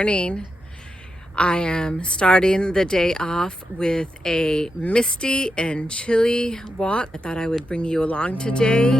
morning. I am starting the day off with a misty and chilly walk. I thought I would bring you along today.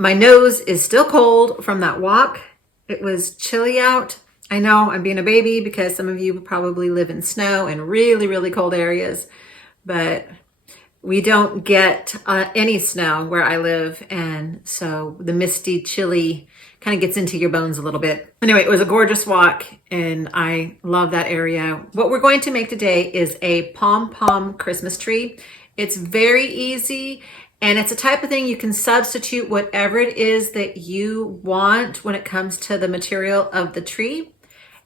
My nose is still cold from that walk. It was chilly out. I know I'm being a baby because some of you probably live in snow and really, really cold areas, but we don't get any snow where I live. And so the misty, chilly kind of gets into your bones a little bit. Anyway, it was a gorgeous walk and I love that area. What we're going to make today is a pom-pom Christmas tree. It's very easy. And it's a type of thing you can substitute whatever it is that you want when it comes to the material of the tree.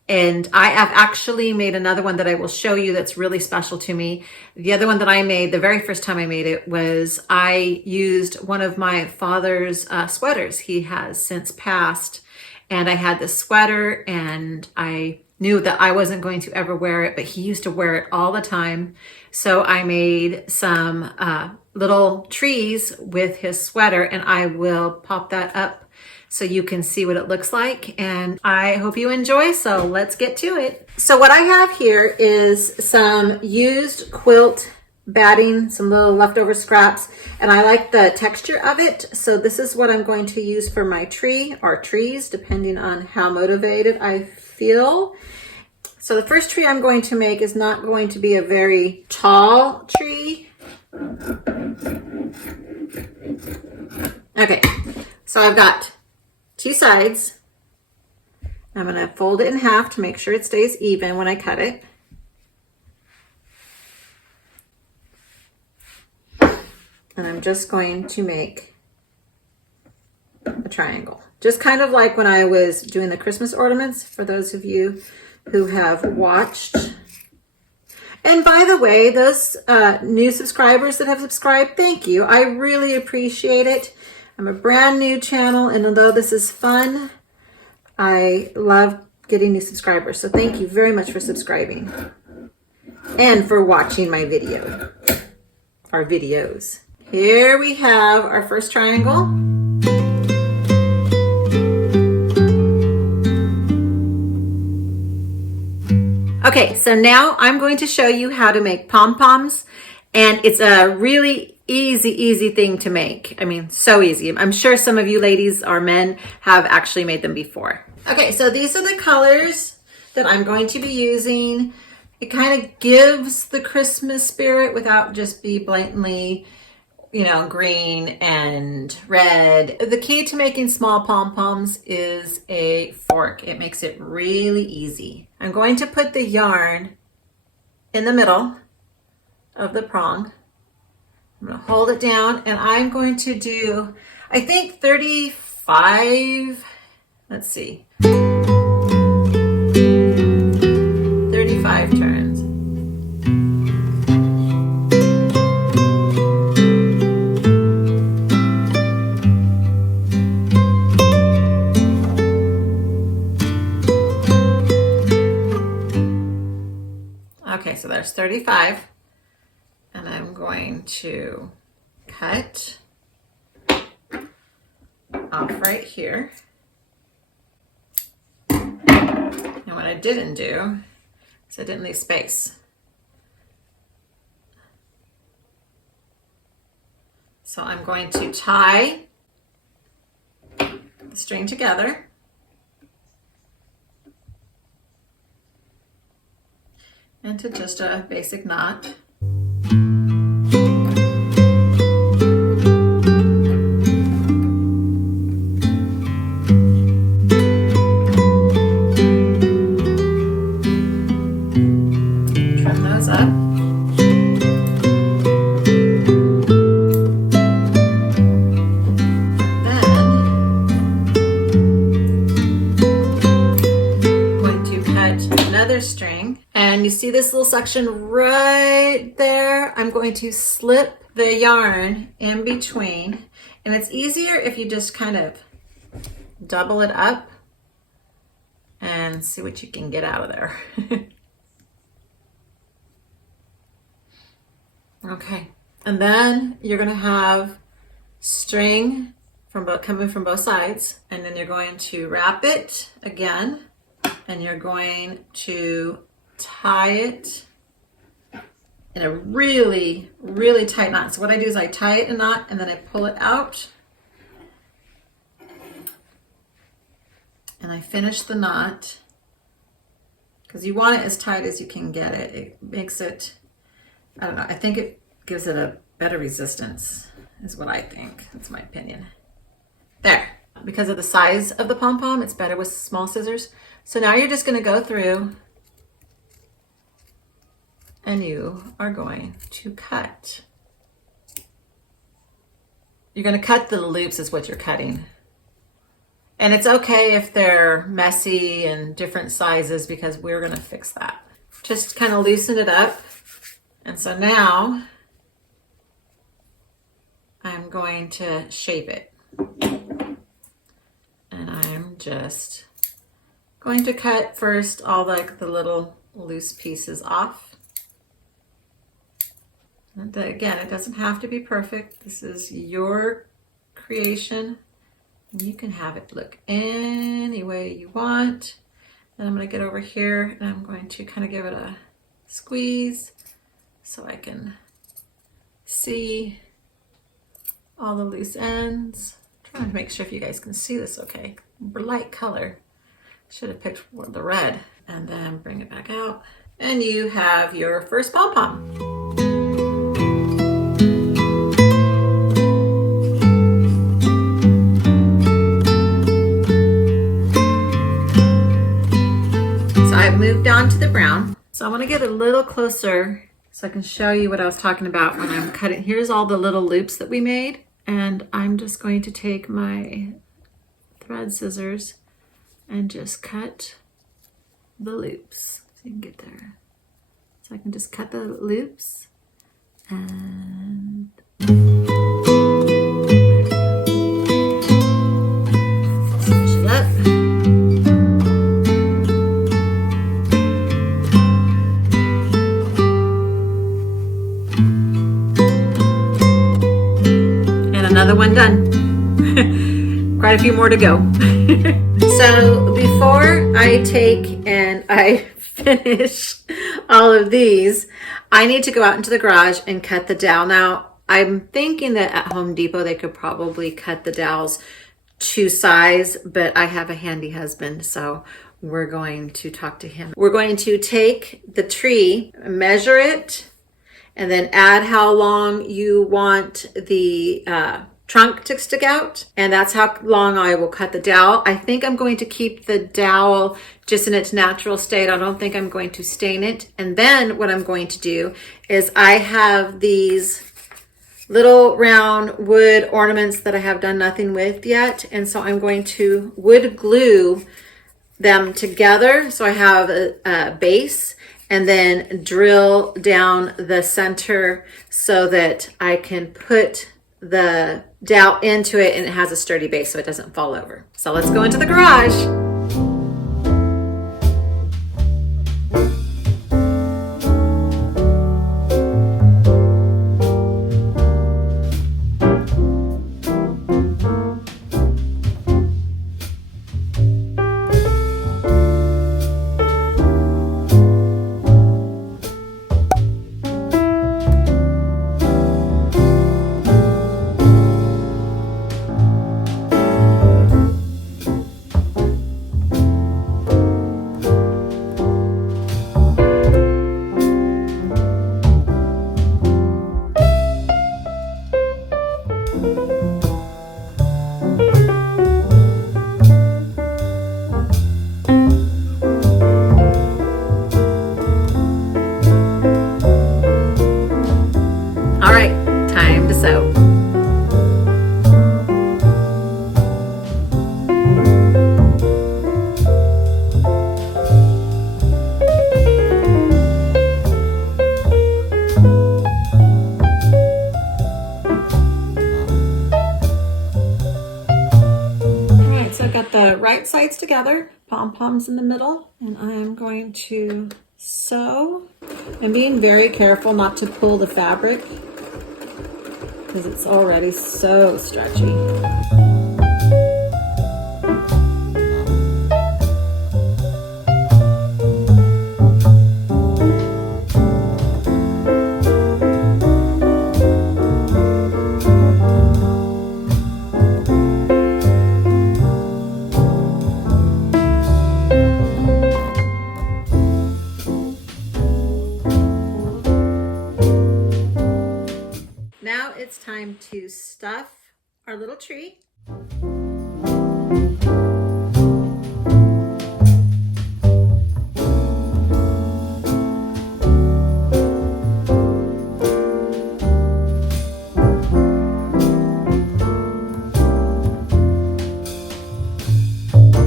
And I have actually made another one that I will show you that's really special to me. The other one that I made, the very first time I made it, was I used one of my father's sweaters. He has since passed. And I had this sweater and I knew that I wasn't going to ever wear it, but he used to wear it all the time. So I made some little trees with his sweater and I will pop that up so you can see what it looks like. And I hope you enjoy, so let's get to it. So what I have here is some used quilt batting, some little leftover scraps, and I like the texture of it. So this is what I'm going to use for my tree or trees, depending on how motivated I feel. So the first tree I'm going to make is not going to be a very tall tree. Okay, so I've got two sides. I'm going to fold it in half to make sure it stays even when I cut it. And I'm just going to make a triangle. Just kind of like when I was doing the Christmas ornaments, for those of you who have watched. And by the way, those new subscribers that have subscribed, thank you. I really appreciate it. I'm a brand new channel, and although this is fun, I love getting new subscribers. So thank you very much for subscribing and for watching my video, our videos. Here we have our first triangle. Okay, so now I'm going to show you how to make pom-poms, and it's a really easy thing to make. I mean, so easy. I'm sure some of you ladies or men have actually made them before. Okay, so these are the colors that I'm going to be using. It kind of gives the Christmas spirit without just be blatantly, you know, green and red. The key to making small pom-poms is a fork. It makes it really easy. I'm going to put the yarn in the middle of the prong I'm gonna hold it down and I'm going to do, I think 35, let's see, 35 turns. Okay, so there's 35. And I'm going to cut off right here. And what I didn't do is I didn't leave space. So I'm going to tie the string together. Into just a basic knot. Trim those up. String, and you see this little section right there. I'm going to slip the yarn in between, and it's easier if you just kind of double it up and see what you can get out of there. Okay, and then you're going to have string coming from both sides, and then you're going to wrap it again. And you're going to tie it in a really, really tight knot. So what I do is I tie it in a knot and then I pull it out. And I finish the knot because you want it as tight as you can get it. It makes it, I don't know, I think it gives it a better resistance is what I think. That's my opinion. There. Because of the size of the pom-pom, it's better with small scissors. So now you're just going to go through and you are going to cut. You're going to cut the loops is what you're cutting. And it's okay if they're messy and different sizes because we're going to fix that. Just kind of loosen it up. And so now I'm going to shape it. And I'm just going to cut first all like the little loose pieces off. And again, it doesn't have to be perfect. This is your creation. And you can have it look any way you want. Then I'm going to get over here and I'm going to kind of give it a squeeze so I can see all the loose ends. I'm trying to make sure if you guys can see this okay. Light color. Should have picked the red. And then bring it back out. And you have your first pom-pom. So I've moved on to the brown. So I want to get a little closer so I can show you what I was talking about when I'm cutting. Here's all the little loops that we made. And I'm just going to take my thread scissors and just cut the loops. So you can get there. So I can just cut the loops and finish it up. And another one done. Quite a few more to go. So before I take and I finish all of these, I need to go out into the garage and cut the dowel. Now, I'm thinking that at Home Depot, they could probably cut the dowels to size, but I have a handy husband, so we're going to talk to him. We're going to take the tree, measure it, and then add how long you want the trunk to stick out, and that's how long I will cut the dowel. I think I'm going to keep the dowel just in its natural state. I don't think I'm going to stain it. And then what I'm going to do is I have these little round wood ornaments that I have done nothing with yet. And so I'm going to wood glue them together. So I have a base and then drill down the center so that I can put the dowel into it and it has a sturdy base so it doesn't fall over. So let's go into the garage. All right, time to sew. All right, so I've got the right sides together, pom-poms in the middle, and I'm going to sew. I'm being very careful not to pull the fabric because it's already so stretchy. Now it's time to stuff our little tree.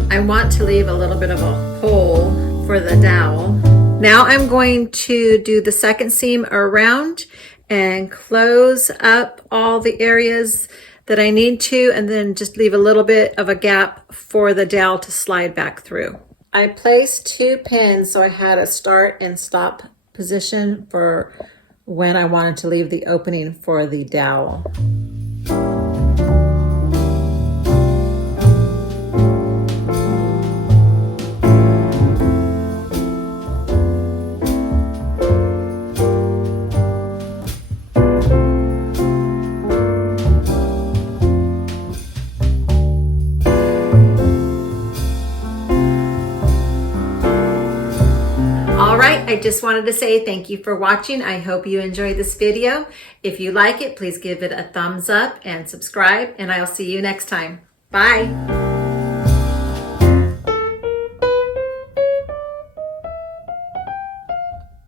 I want to leave a little bit of a hole for the dowel. Now I'm going to do the second seam around and close up all the areas that I need to, and then just leave a little bit of a gap for the dowel to slide back through. I placed 2 pins so I had a start and stop position for when I wanted to leave the opening for the dowel. I just wanted to say thank you for watching. I hope you enjoyed this video. If you like it, please give it a thumbs up and subscribe, and I'll see you next time. Bye.